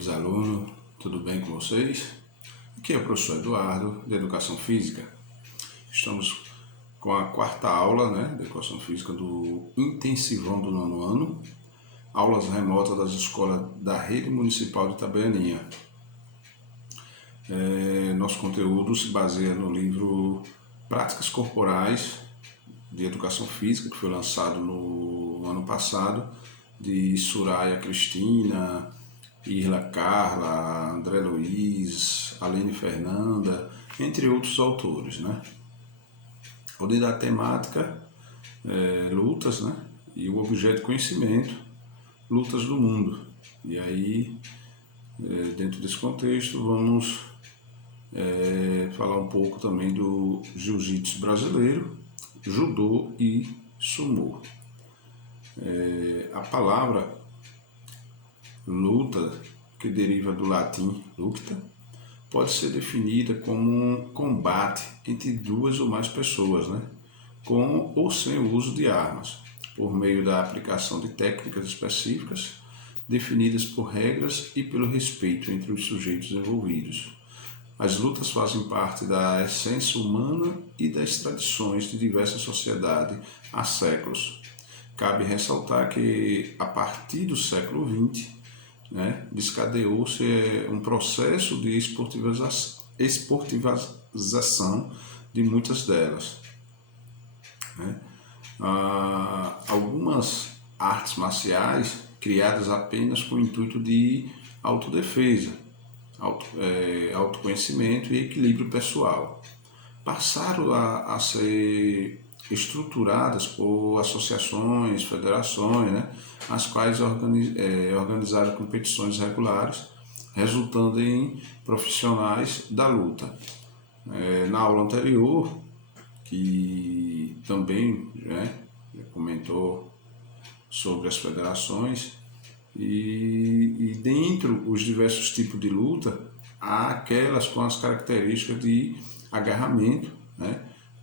queridos alunos, tudo bem com vocês? Aqui é o professor Eduardo, de Educação Física. Estamos com a quarta aula de Educação Física do intensivão do nono ano, aulas remotas das escolas da Rede Municipal de Itabaianinha. Nosso conteúdo se baseia no livro Práticas Corporais de Educação Física, que foi lançado no ano passado, de Soraya Cristina, Irla Carla, André Luiz, Aline Fernanda, entre outros autores. Onde da temática lutas, e o objeto conhecimento, lutas do mundo. E aí, dentro desse contexto, vamos falar um pouco também do jiu-jitsu brasileiro, judô e sumô. A palavra luta, que deriva do latim lucta, pode ser definida como um combate entre duas ou mais pessoas, com ou sem o uso de armas, por meio da aplicação de técnicas específicas definidas por regras e pelo respeito entre os sujeitos envolvidos. As lutas fazem parte da essência humana e das tradições de diversas sociedades há séculos. Cabe ressaltar que, a partir do século XX, descadeou-se um processo de esportivização de muitas delas. Algumas artes marciais criadas apenas com o intuito de autodefesa, autoconhecimento e equilíbrio pessoal, passaram a ser estruturadas por associações, federações, as quais organizaram competições regulares, resultando em profissionais da luta. Na aula anterior, que também comentou sobre as federações, e dentro os diversos tipos de luta, há aquelas com as características de agarramento,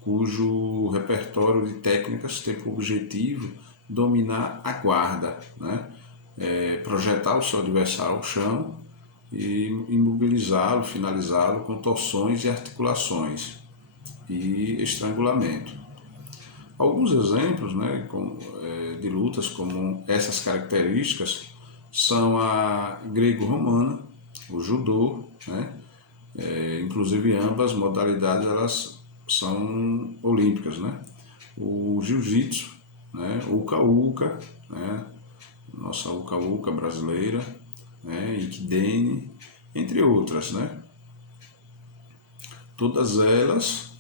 cujo repertório de técnicas tem por objetivo dominar a guarda, projetar o seu adversário ao chão e imobilizá-lo, finalizá-lo com torções e articulações e estrangulamento. Alguns exemplos de lutas com essas características são a grego-romana, o judô, inclusive ambas modalidades elas são olímpicas, o jiu-jitsu, o uka-uka, nossa uka-uka brasileira, ikidene, entre outras, Todas elas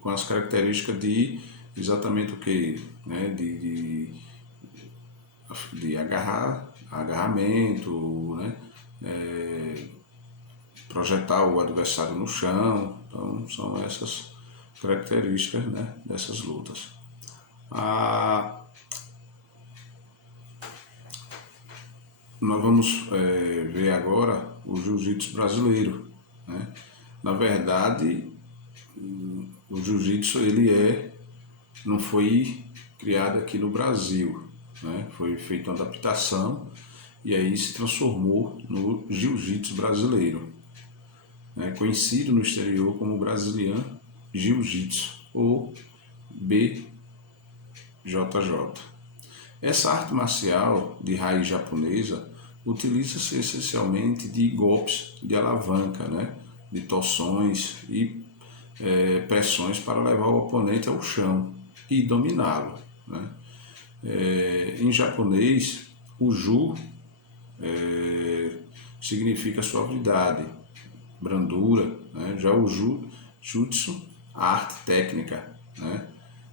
com as características de exatamente o que, de agarramento, projetar o adversário no chão. Então são essas características dessas lutas. Nós vamos ver agora o jiu-jitsu brasileiro. Na verdade, o jiu-jitsu não foi criado aqui no Brasil, foi feita uma adaptação e aí se transformou no jiu-jitsu brasileiro, conhecido no exterior como Brazilian Jiu-Jitsu ou BJJ. Essa arte marcial de raiz japonesa utiliza-se essencialmente de golpes de alavanca, de torções e pressões para levar o oponente ao chão e dominá-lo. Em japonês, o ju significa suavidade, brandura, já o jutsu, a arte técnica,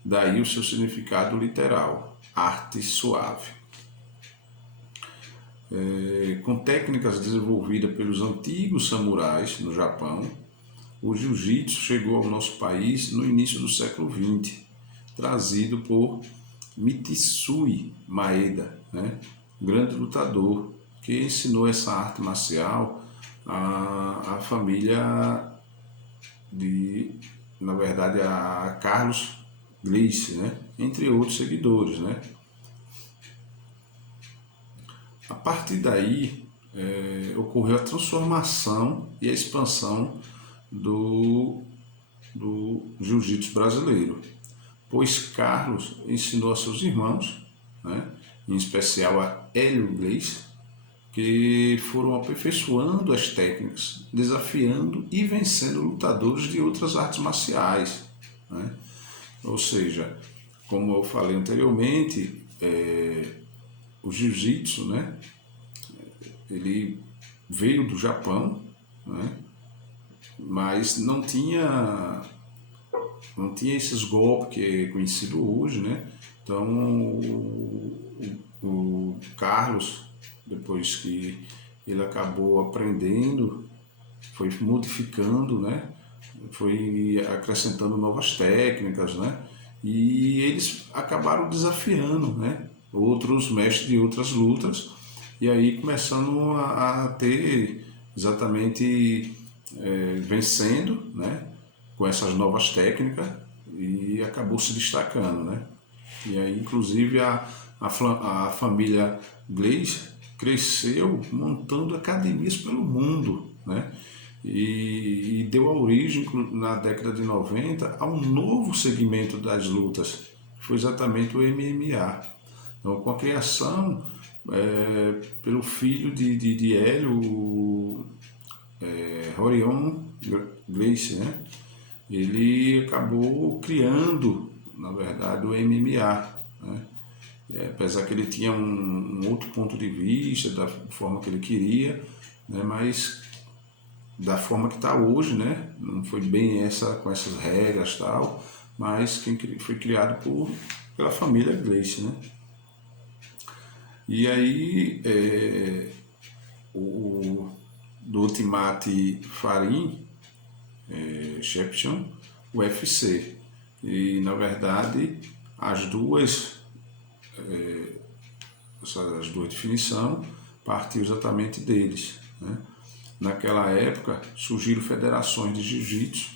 daí o seu significado literal, arte suave. Com técnicas desenvolvidas pelos antigos samurais no Japão, o jiu-jitsu chegou ao nosso país no início do século XX, trazido por Mitsui Maeda, um grande lutador, que ensinou essa arte marcial à família a Carlos Gleice, entre outros seguidores. A partir daí, ocorreu a transformação e a expansão do, do jiu-jitsu brasileiro, pois Carlos ensinou a seus irmãos, né, em especial a Hélio Gracie, que foram aperfeiçoando as técnicas, desafiando e vencendo lutadores de outras artes marciais, né? Ou seja, como eu falei anteriormente, o jiu-jitsu, né, ele veio do Japão, né, mas não tinha esses golpes que é conhecido hoje, né? Então o Carlos, depois que ele acabou aprendendo, foi modificando, né? Foi acrescentando novas técnicas, né? E eles acabaram desafiando, né? Outros mestres de outras lutas, e aí começando a ter exatamente vencendo, né? Com essas novas técnicas, e acabou se destacando, né? E aí, inclusive, a família Gleice cresceu montando academias pelo mundo, né? E deu a origem, na década de 90, a um novo segmento das lutas, que foi exatamente o MMA. Então, com a criação pelo filho de Hélio, Rorion Gracie, né? Ele acabou criando, na verdade, o MMA, né? Apesar que ele tinha um outro ponto de vista, da forma que ele queria, né? Mas da forma que está hoje, né? Não foi bem com essas regras e tal, mas quem foi criado pela família Gracie, né? E aí, do Ultimate Farim, Champion, UFC. E, na verdade, as duas definições partiu exatamente deles, né? Naquela época surgiram federações de jiu-jitsu,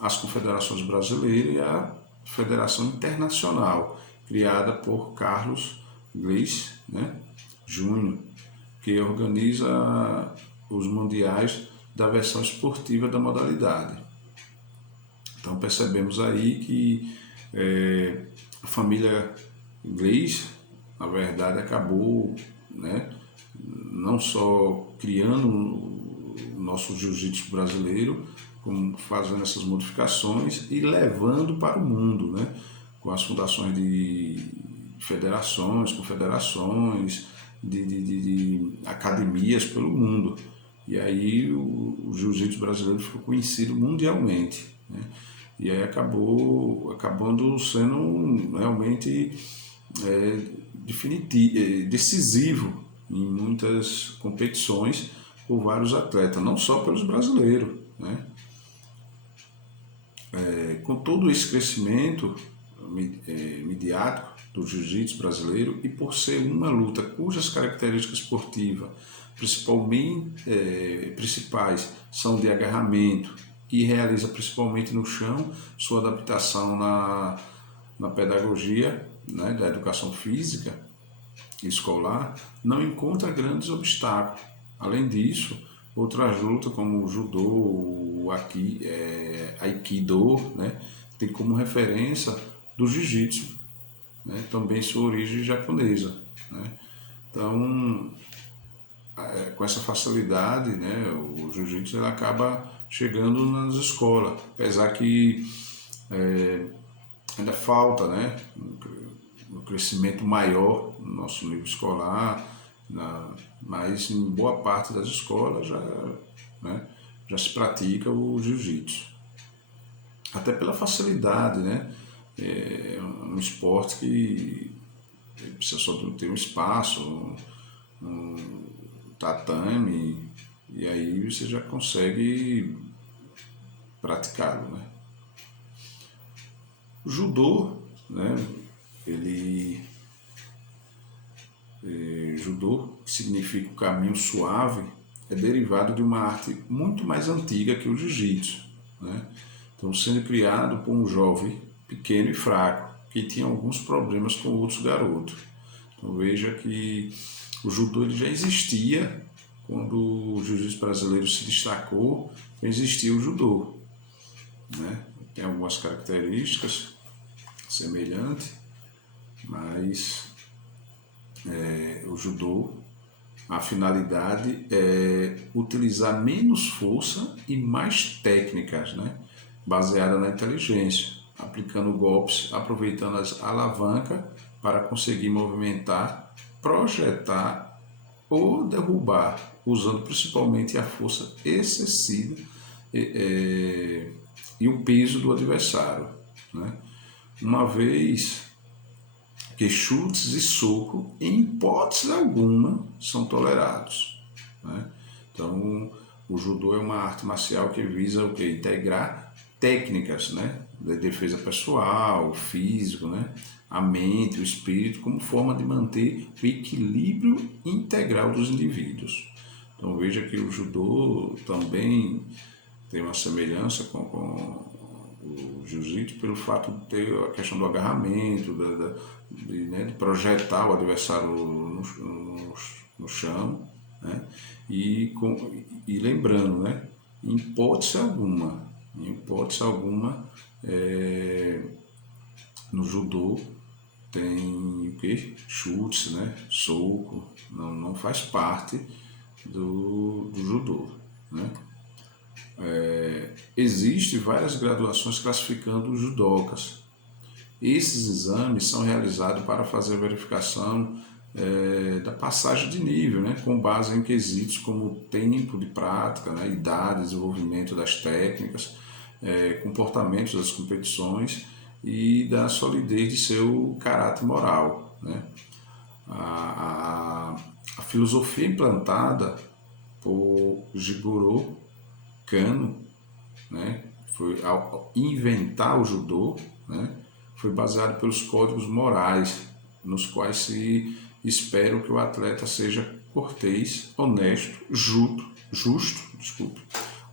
as confederações brasileiras e a Federação Internacional, criada por Carlos Gleice, né, Júnior, que organiza os mundiais da versão esportiva da modalidade. Então percebemos aí que a família Gleice, na verdade, acabou, né, não só criando o nosso jiu-jitsu brasileiro, como fazendo essas modificações e levando para o mundo, né, com as fundações de federações, confederações, de academias pelo mundo. E aí o jiu-jitsu brasileiro ficou conhecido mundialmente, né? E aí acabando sendo realmente decisivo em muitas competições por vários atletas, não só pelos brasileiros, né? Com todo esse crescimento midiático do jiu-jitsu brasileiro, e por ser uma luta cujas características esportivas principais são de agarramento e realiza principalmente no chão, sua adaptação na pedagogia, né, da educação física escolar, não encontra grandes obstáculos. Além disso, outras lutas como o judô, o aikido, né, tem como referência do jiu-jitsu, né, também sua origem japonesa, né. Então, com essa facilidade, né, o jiu-jitsu ele acaba chegando nas escolas, apesar que ainda falta, né, um crescimento maior no nosso nível escolar, mas em boa parte das escolas né, já se pratica o jiu-jitsu. Até pela facilidade, né? É um esporte que precisa só ter um espaço, um tatame, e aí você já consegue praticá-lo, né? O judô, né? Judô, que significa o caminho suave, é derivado de uma arte muito mais antiga que o jiu-jitsu, né? Então, sendo criado por um jovem pequeno e fraco, que tinha alguns problemas com outros garotos. Então, veja que o judô ele já existia, quando o jiu-jitsu brasileiro se destacou, existia o judô, né? Tem algumas características semelhantes, mas o judô, a finalidade é utilizar menos força e mais técnicas, né? Baseada na inteligência, aplicando golpes, aproveitando as alavancas para conseguir movimentar, projetar ou derrubar, usando principalmente a força excessiva e o peso do adversário, né? Uma vez que chutes e soco, em hipótese alguma, são tolerados, né? Então, o judô é uma arte marcial que visa o quê? Integrar técnicas, né? De defesa pessoal, físico, né? A mente, o espírito, como forma de manter o equilíbrio integral dos indivíduos. Então, veja que o judô também tem uma semelhança com o jiu-jitsu pelo fato de ter a questão do agarramento, de projetar o adversário no chão, né? E lembrando, né? Em hipótese alguma, no judô tem o que? Chutes, né? Soco, não faz parte do judô, né? Existem várias graduações classificando os judocas. Esses exames são realizados para fazer a verificação da passagem de nível, né, com base em quesitos como tempo de prática, né, idade, desenvolvimento das técnicas, comportamentos das competições e da solidez de seu caráter moral, né. A filosofia implantada por Jigoro Kano, né, foi ao inventar o judô, né, foi baseado pelos códigos morais, nos quais se espera que o atleta seja cortês, honesto, justo,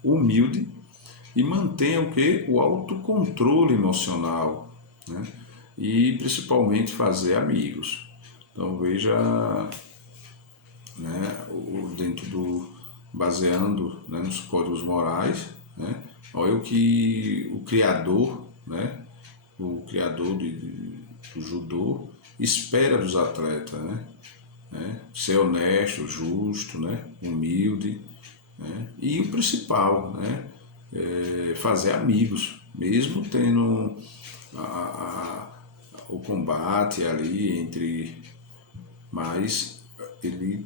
humilde e mantenha o que? O autocontrole emocional, né, e principalmente fazer amigos. Então veja, né, dentro do baseando, né, nos códigos morais, né, olha o que o criador, né, do judô espera dos atletas, né, ser honesto, justo, né, humilde, né, e o principal, né, fazer amigos, mesmo tendo o combate ali entre, mas ele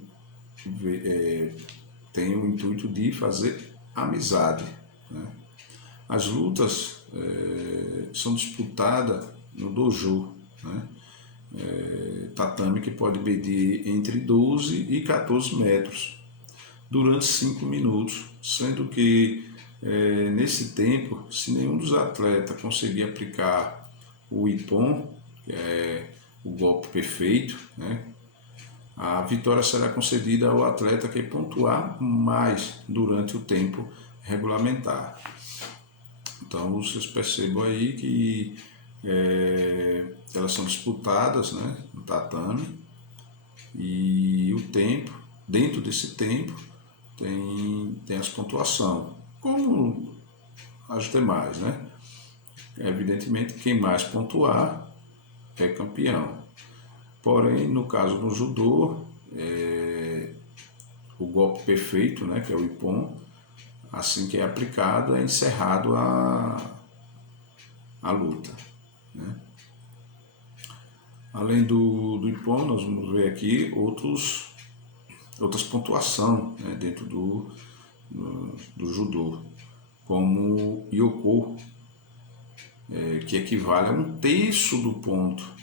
tem o intuito de fazer amizade, né? As lutas são disputadas no dojo, né? Tatame, que pode medir entre 12 e 14 metros durante 5 minutos, sendo que nesse tempo, se nenhum dos atletas conseguir aplicar o ippon, que é o golpe perfeito, né, a vitória será concedida ao atleta que pontuar mais durante o tempo regulamentar. Então vocês percebam aí que elas são disputadas, né, no tatame, e o tempo, dentro desse tempo, tem as pontuações, como as demais, né? Evidentemente, quem mais pontuar é campeão. Porém, no caso do judô, o golpe perfeito, né, que é o ippon, assim que é aplicado, é encerrado a luta, né? Além do ippon, nós vamos ver aqui outras pontuações, né, dentro do judô, como Yoko, que equivale a 1/3 do ponto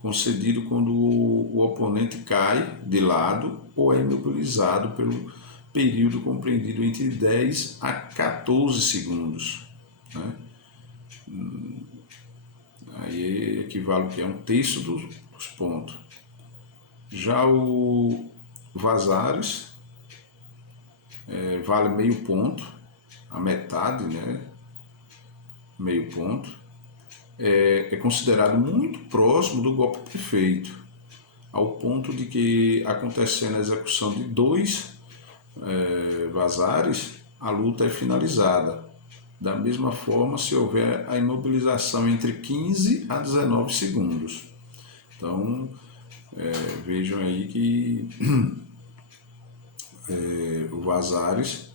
concedido quando o oponente cai de lado ou é imobilizado pelo período compreendido entre 10 a 14 segundos, né? Aí equivale a 1/3 dos pontos. Já o Vazares vale meio ponto, a metade, né? Meio ponto. É considerado muito próximo do golpe perfeito, ao ponto de que, acontecendo a execução de 2 vazares, a luta é finalizada. Da mesma forma, se houver a imobilização entre 15 a 19 segundos. Então, vejam aí que o vazares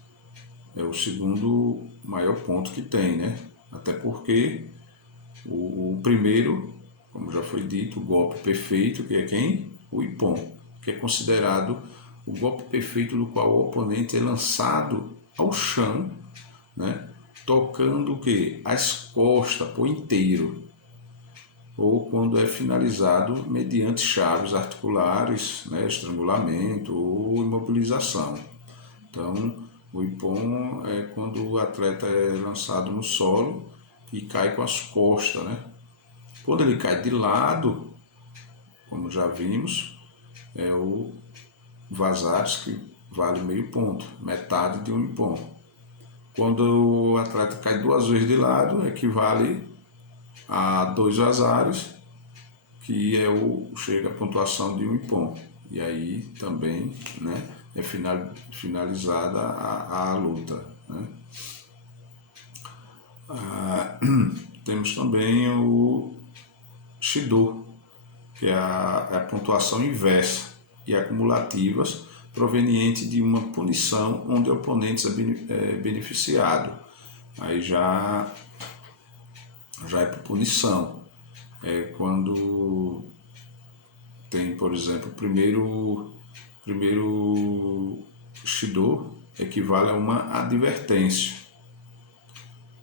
é o segundo maior ponto que tem, né? Até porque o primeiro, como já foi dito, o golpe perfeito, que é quem? O Ippon, que é considerado o golpe perfeito do qual o oponente é lançado ao chão, né? Tocando o quê? As costas por inteiro, ou quando é finalizado mediante chaves articulares, né? Estrangulamento ou imobilização. Então, o Ippon é quando o atleta é lançado no solo e cai com as costas, né? Quando ele cai de lado, como já vimos, é o vazares, que vale meio ponto, metade de um Ippon. Quando o atleta cai 2 vezes de lado, equivale a 2 vazares, que chega a pontuação de um Ippon. E aí também, né, é finalizada a luta, né? Temos também o Shido, que é a pontuação inversa e acumulativas proveniente de uma punição onde o oponente é beneficiado. Aí já é por punição. É quando tem, por exemplo, o primeiro Shido equivale a uma advertência.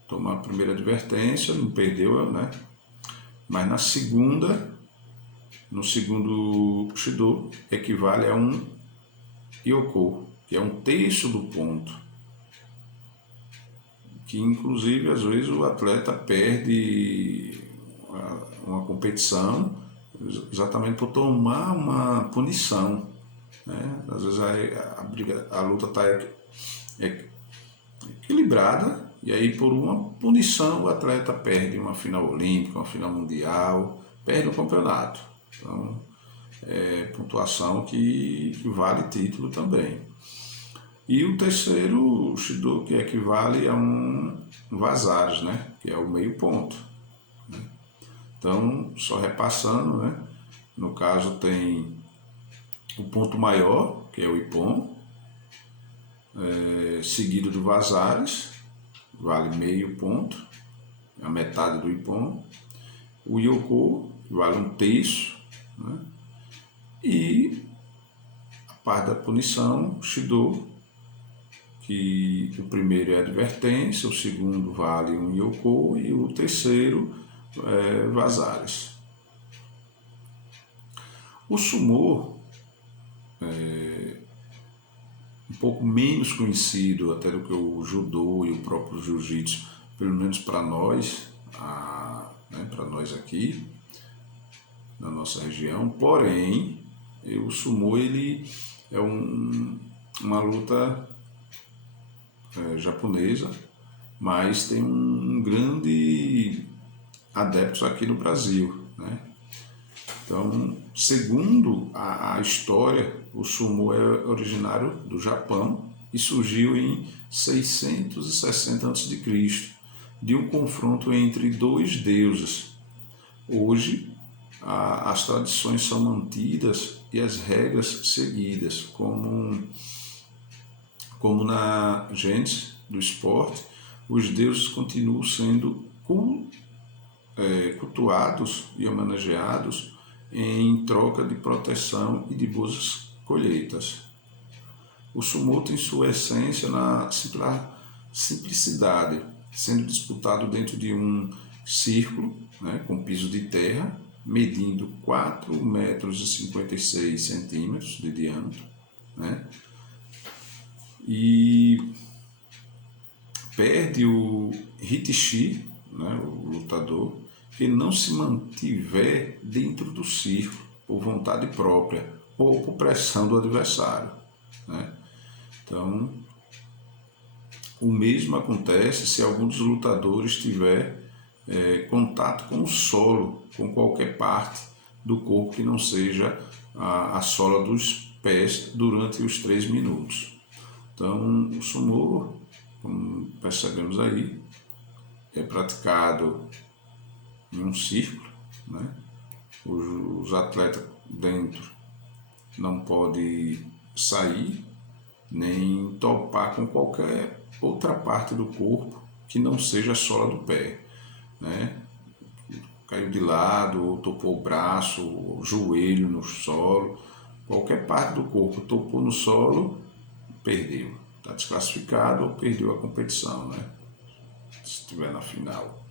Toma a primeira advertência, não perdeu, né? Mas no segundo Shido, equivale a um Yoko, que é 1/3 do ponto. Que inclusive às vezes o atleta perde uma competição exatamente por tomar uma punição, né? Às vezes a luta está equilibrada e aí por uma punição o atleta perde uma final olímpica, uma final mundial, perde o campeonato. Então é pontuação que vale título também. E o terceiro Shido, que equivale a um vazares, né? Que é o meio ponto. Então, só repassando, né? No caso tem o ponto maior, que é o Ippon, seguido do vazares, vale meio ponto, a metade do Ippon. O Yoko, que vale 1/3, né? E a parte da punição, Shido, que o primeiro é advertência, o segundo vale um Yoko e o terceiro vazares. O Sumo, um pouco menos conhecido até do que o Judô e o próprio Jiu-Jitsu, pelo menos para nós, né, para nós aqui na nossa região. Porém, o Sumo ele é uma luta japonesa, mas tem um grande adeptos aqui no Brasil, né? Então, segundo a história, o sumo é originário do Japão e surgiu em 660 a.C., de um confronto entre dois deuses. Hoje, as tradições são mantidas e as regras seguidas, como na gênese do esporte, os deuses continuam sendo cultuados e homenageados em troca de proteção e de boas colheitas. O sumo tem sua essência na simplicidade, sendo disputado dentro de um círculo, né, com piso de terra, medindo 4,56 metros de diâmetro, né? E perde o Hitishi, né, o lutador, que não se mantiver dentro do círculo por vontade própria ou por pressão do adversário, né? Então, o mesmo acontece se algum dos lutadores tiver contato com o solo, com qualquer parte do corpo que não seja a sola dos pés durante os 3 minutos. Então, o sumô, como percebemos aí, é praticado em um círculo, né? Os atletas dentro não podem sair nem topar com qualquer outra parte do corpo que não seja a sola do pé, né? Caiu de lado, ou topou o braço, o joelho no solo, qualquer parte do corpo topou no solo, perdeu. Está desclassificado ou perdeu a competição, né? Se estiver na final.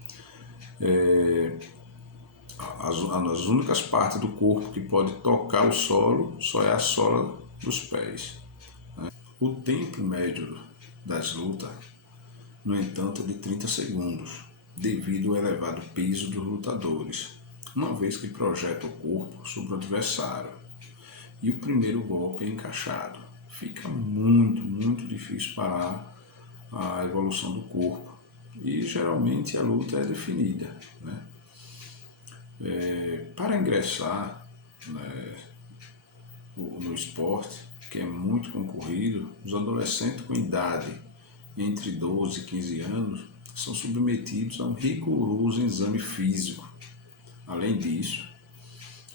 As únicas partes do corpo que pode tocar o solo só é a sola dos pés. O tempo médio das lutas, no entanto, é de 30 segundos, devido ao elevado peso dos lutadores, uma vez que projeta o corpo sobre o adversário e o primeiro golpe é encaixado. Fica muito difícil parar a evolução do corpo e geralmente a luta é definida, né? Para ingressar, né, no esporte, que é muito concorrido, os adolescentes com idade entre 12 e 15 anos são submetidos a um rigoroso exame físico. Além disso,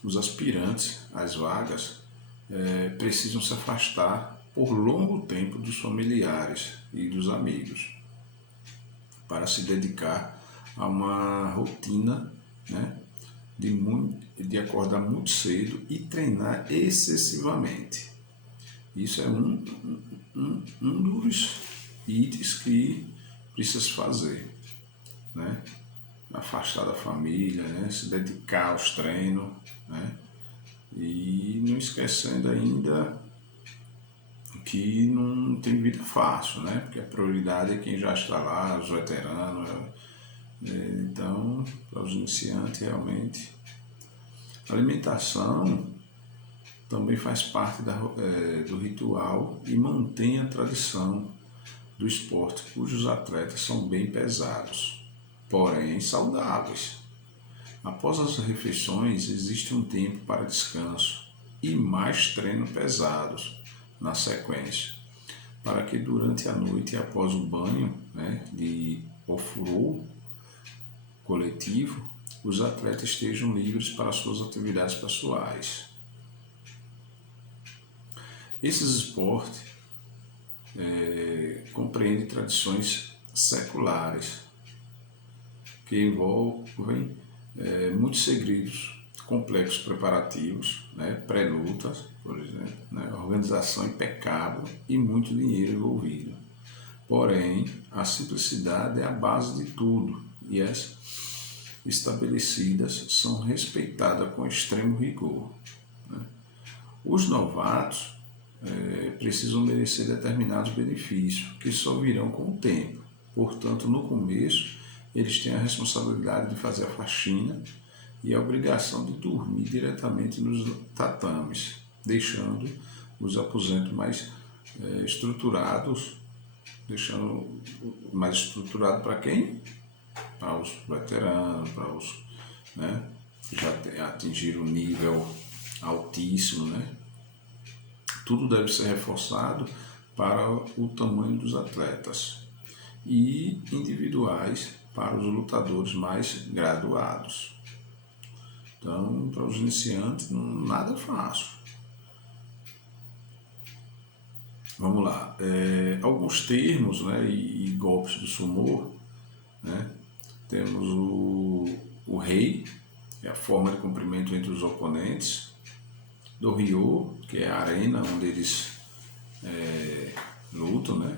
os aspirantes às vagas precisam se afastar por longo tempo dos familiares e dos amigos para se dedicar a uma rotina, né, de acordar muito cedo e treinar excessivamente. Isso é um dos itens que precisa se fazer, né? Afastar da família, né? Se dedicar aos treinos, né? E não esquecendo ainda que não tem vida fácil, né? Porque a prioridade é quem já está lá, os veteranos. Então, para os iniciantes, realmente, a alimentação também faz parte do ritual e mantém a tradição do esporte, cujos atletas são bem pesados, porém saudáveis. Após as refeições, existe um tempo para descanso e mais treinos pesados na sequência, para que durante a noite e após o banho, né, de ofurô coletivo, os atletas estejam livres para suas atividades pessoais. Esses esportes compreendem tradições seculares que envolvem muitos segredos, complexos preparativos, né, pré-lutas, por exemplo, né, organização impecável e muito dinheiro envolvido. Porém, a simplicidade é a base de tudo e as estabelecidas são respeitadas com extremo rigor, né? Os novatos precisam merecer determinados benefícios que só virão com o tempo. Portanto, no começo, eles têm a responsabilidade de fazer a faxina e a obrigação de dormir diretamente nos tatames, deixando os aposentos mais estruturados, para quem? Para os veteranos, para os, né, que já atingiram um nível altíssimo, né? Tudo deve ser reforçado para o tamanho dos atletas e individuais para os lutadores mais graduados. Então, para os iniciantes, nada fácil. Vamos lá. Alguns termos, né, e golpes do sumô, né? Temos o rei, que é a forma de cumprimento entre os oponentes. Do Ryo, que é a arena onde eles lutam, né?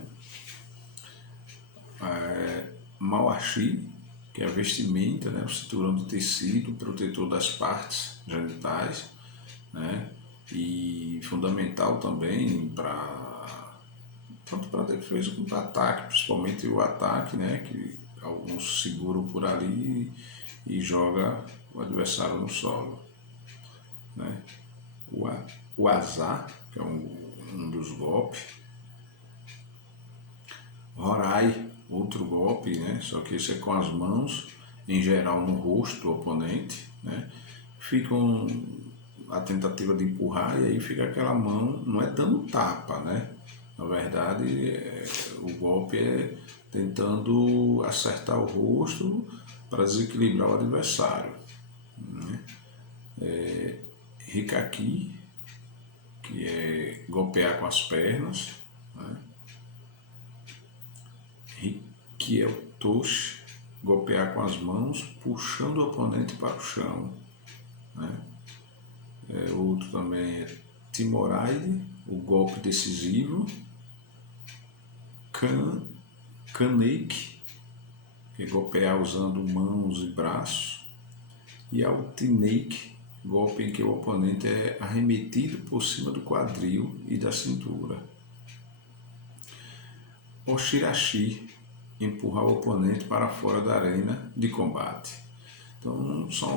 Mawashi, que é a vestimenta, né? O cinturão de tecido protetor das partes genitais, né? E fundamental também tanto para defesa quanto para ataque, principalmente o ataque, né? Que alguns seguram por ali e joga o adversário no solo, né? O azar, que é um dos golpes. Horai, outro golpe, né? Só que esse é com as mãos, em geral no rosto do oponente, né? Fica a tentativa de empurrar e aí fica aquela mão, não é dando tapa, né? Na verdade, o golpe é tentando acertar o rosto para desequilibrar o adversário. Né? Hikaki, que é golpear com as pernas. Né? Rikyotoshi, golpear com as mãos, puxando o oponente para o chão. Né? Outro também é Timoraide, o golpe decisivo. Kaneki, que é golpear usando mãos e braços. E Altinake, golpe em que o oponente é arremetido por cima do quadril e da cintura. Oshirashi, empurrar o oponente para fora da arena de combate. Então são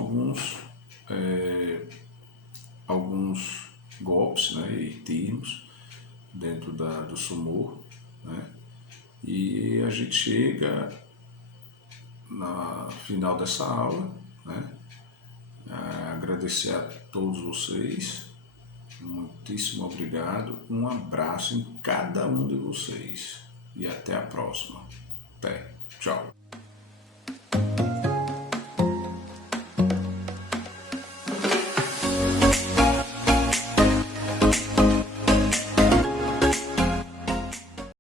alguns golpes, né, e termos dentro do sumô, né, e a gente chega na final dessa aula, né, agradecer a todos vocês, muitíssimo obrigado, um abraço em cada um de vocês e até a próxima. Até, tchau.